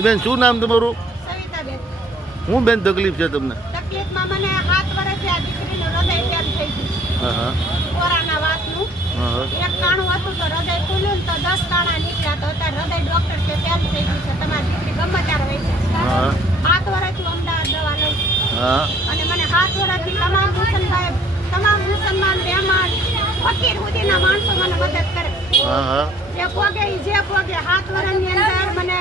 એ બેન શું નામ તમારું? હું બેન તકલીફ છે તમને? અને મને સાત વર્ષથી તમામ મુસલમાન તમામ મુસલમાન મહેમાન ફકીર સુધીના માણસો મને મદદ કરે. જે પોગે હાથ જે પોગે સાત વર્ષની અંદર મને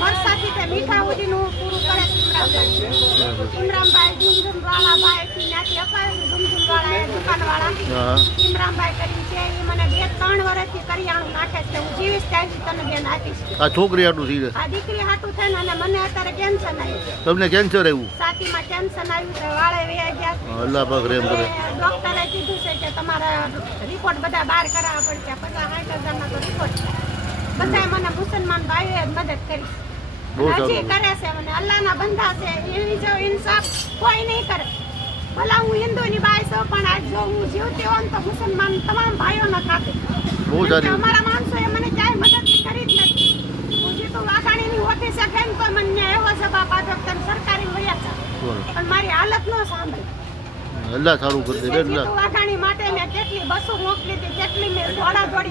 મરસાથી તે મીઠા સુધીનું પૂરું કરે ઇમરામભાઈ ઇમરાનભાઈ ઝુમઝુમ વાળા ભાઈ થી ત્યાંથી અપાય છે વાળા એ દુકાન વાળા હા કરી કરીને છે એ મને બે ત્રણ વર્ષથી કરિયાણું નાખે છે હું જીવીશ ત્યાંથી તને બેન આપીશ. આ છોકરી હાટું થઈ આ દીકરી હાટું થઈને અને મને અત્યારે કેન્સર આવ્યું તમને કેન્સર આવ્યું? છાતીમાં કેન્સર આવ્યું વાળે વયા ગયા અલ્લાહ પાક રેમ કરે. ડોક્ટરે કીધું છે કે તમારા રિપોર્ટ બધા બહાર કરાવવા પડશે. પચાસ સાઠ હજારના તો રિપોર્ટ છે મને મુસલમાન ભાઈઓએ મદદ કરી. હજી કરે છે મને. અલ્લાહના બંધા છે. એની જો ઇન્સાફ કોઈ નહીં કરે. ભલા હું હિન્દુની બાઈ છું પણ આજ જો હું જીવતી હોઉં તો મુસલમાન તમામ ભાઈઓને ખાતે બહુ સારી. અમારા માણસોએ મને ક્યાંય મદદ કરી જ નથી. હું જીતુ વાઘાણીની ઓફિસે ગઈ તો મને એવો જવાબ આપ્યો તમે સરકારી વયા છે પણ મારી હાલત ન સાંભળી. અલ્લાહ સારું કરી દે અલ્લાહ. વાઘાણી માટે મેં કેટલી બસો મોકલી હતી કેટલી મેં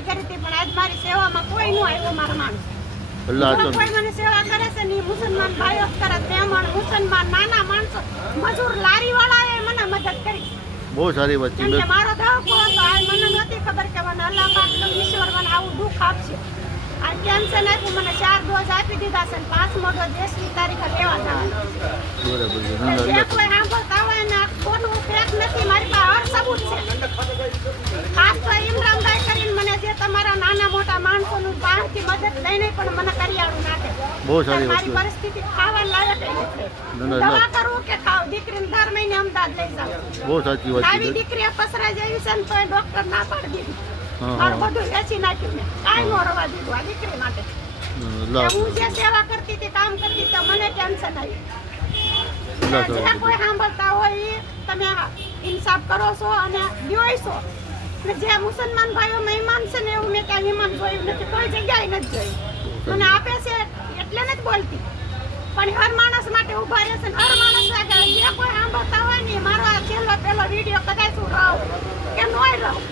દોડી કરી હતી પણ આજ મારી સેવામાં કોઈ નો આવ્યો મારા માણસ. અલ્લાહ પણ તો કોઈ મને સેવા કરે છે ને મુસલમાન ભાઈઓ કરે મહેમાન મુસલમાન નાના માણસો મજૂર લારી વાળાએ મને મદદ કરી. બહુ સારી વાત છે કેમ કે બેન. મારો હતો આ મને નથી ખબર કે મને અલ્લાહ પાક ઈશ્વર મને આવું દુઃખ આપશે. આ કેન્સર આપ્યું મને ચાર ડોઝ આપી દીધા છે ને પાંચમો ડોઝ દસમી તારીખે લેવા જવાનો બરાબર છે ના, ના, જે અલ્લાહ કોઈ સાંભળતા હોય ને આ ખોટું ફેક નથી મારી પાસે હર સબૂત છે ખાસ તો ઇમરાનભાઈ કરીને મને જે તમારા નાના મોટા માણસોનું બહારથી મદદ લઈને પણ મને કરિયાળું નાખે. બહુ સારી વાત મારી પરિસ્થિતિ ખાવા લાયક નથી. દવા. કરું કે ખાવ? દીકરીને દર મહિને અમદાવાદ લઈ જાઉં. બહુ સાચી વાત છે આવી દીકરી પસરા જેવી છે ને તોય ડોક્ટર ના પાડી દીધી. મારું બધું વેચી નાખ્યું મેં. કાંઈ નો રવા દીધું આ દીકરી માટે. હું જે સેવા કરતી હતી કામ કરતી તો મને ટેન્શન આવ્યું જે કોઈ સાંભળતા હોય તમે ઇન્સાફ કરો છો અને છો ને જે મુસલમાન ભાઈઓ મહેમાન છે ને એવું મેં ક્યાંય મહેમાન જોયું નથી. કોઈ જગ્યાએ નથી જોયું. મને આપે છે એટલે નથી બોલતી. પણ હર માણસ માટે ઊભા રહેશે ને હર માણસ જે કોઈ સાંભળતા હોય ને મારો આ છેલ્લો પેલો વીડિયો કદાચ હું રહું. કે નોય રહું.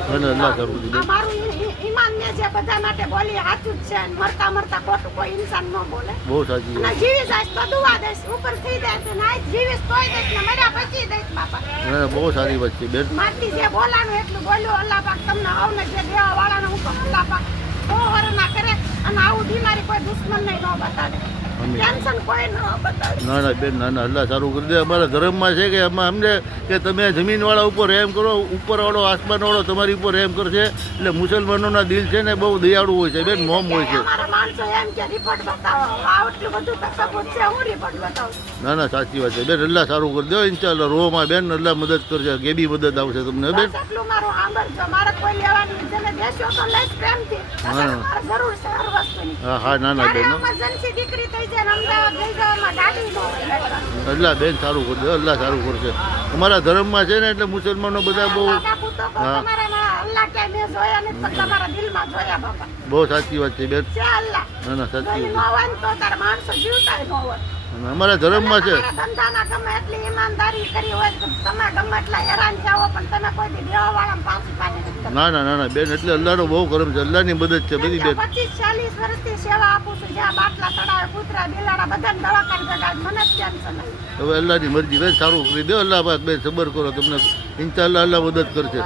ના, ના, અલ્લાહ સારું કરશે આ મારું ઈ- ઈ- ઈમાન ને જે બધા માટે બોલી સાચું જ છે મરતા મરતા ખોટું કોઈ ઇન્સાન ન બોલે. બહુ સાચી અને વાત જીવી જાય તો દુવા દઈશ ઉપર થઈ જાય જીવીશ તોય દઈશ ને મર્યા પછી દઈશ બાપા. ના, બહુ સારી વાત છે બેન. માટી જે બોલાનું એટલું બોલ્યો અલ્લાહ પાક તમને આવને જે દેવા વાળાને હુકમ અલ્લાહ પાક બહુ વર કરે અને આવું બીમારી કોઈ દુશ્મન નહીં ન બતાડે ન ના બેન ના ના અલ્લાહ સારું કરી દે. અમારા ધર્મમાં છે કે એમાં સમજે કે તમે જમીનવાળા ઉપર રહેમ કરો ઉપરવાળો આસમાનવાળો તમારી ઉપર રહેમ કરશે. એટલે મુસલમાનોના દિલ છે ને બહુ દયાળુ હોય છે બેન મોમ હોય છે. એમ એટલું ના ના સાચી વાત છે. બેન અલ્લાહ સારું કરી દો. ઇન્શાલ્લાહ રોમાં બેન અલ્લાહ મદદ કરશે. ગેબી મદદ આવશે તમને બેન. એટલું હા. હા હા ના ના બેન અલ્લાહ બેન સારું કરશે અલ્લાહ સારું કરશે અમારા ધર્મમાં છે ને એટલે મુસલમાનો બધા બહુ હા. બહુ સાચી વાત છે બેન. ના ના સાચી અમારા ધર્મમાં છે. ધંધાના ગમે એટલી ઈમાનદારી કરી હોય તમે ગમે એટલા હેરાન જાઓ પણ તમે કોઈ દી દેવાવાળાને પાછી. ના ના ના ના બેન એટલે અલ્લાહનો બહુ કરમ છે. અલ્લાહની મદદ છે બધી બેન. પચીસ ચાલીસ વર્ષથી સેવા આપું છું. જ્યાં બાટલા તળાવે કૂતરા બિલાડા બધાને દવાખાને જગા મને ટેન્શન હવે અલ્લાહની મરજી. બેન સારું કરી દે અલ્લાહ પાક. બેન સબર કરો. તમને ઇન્શાઅલ્લાહ અલ્લાહ મદદ કરશે.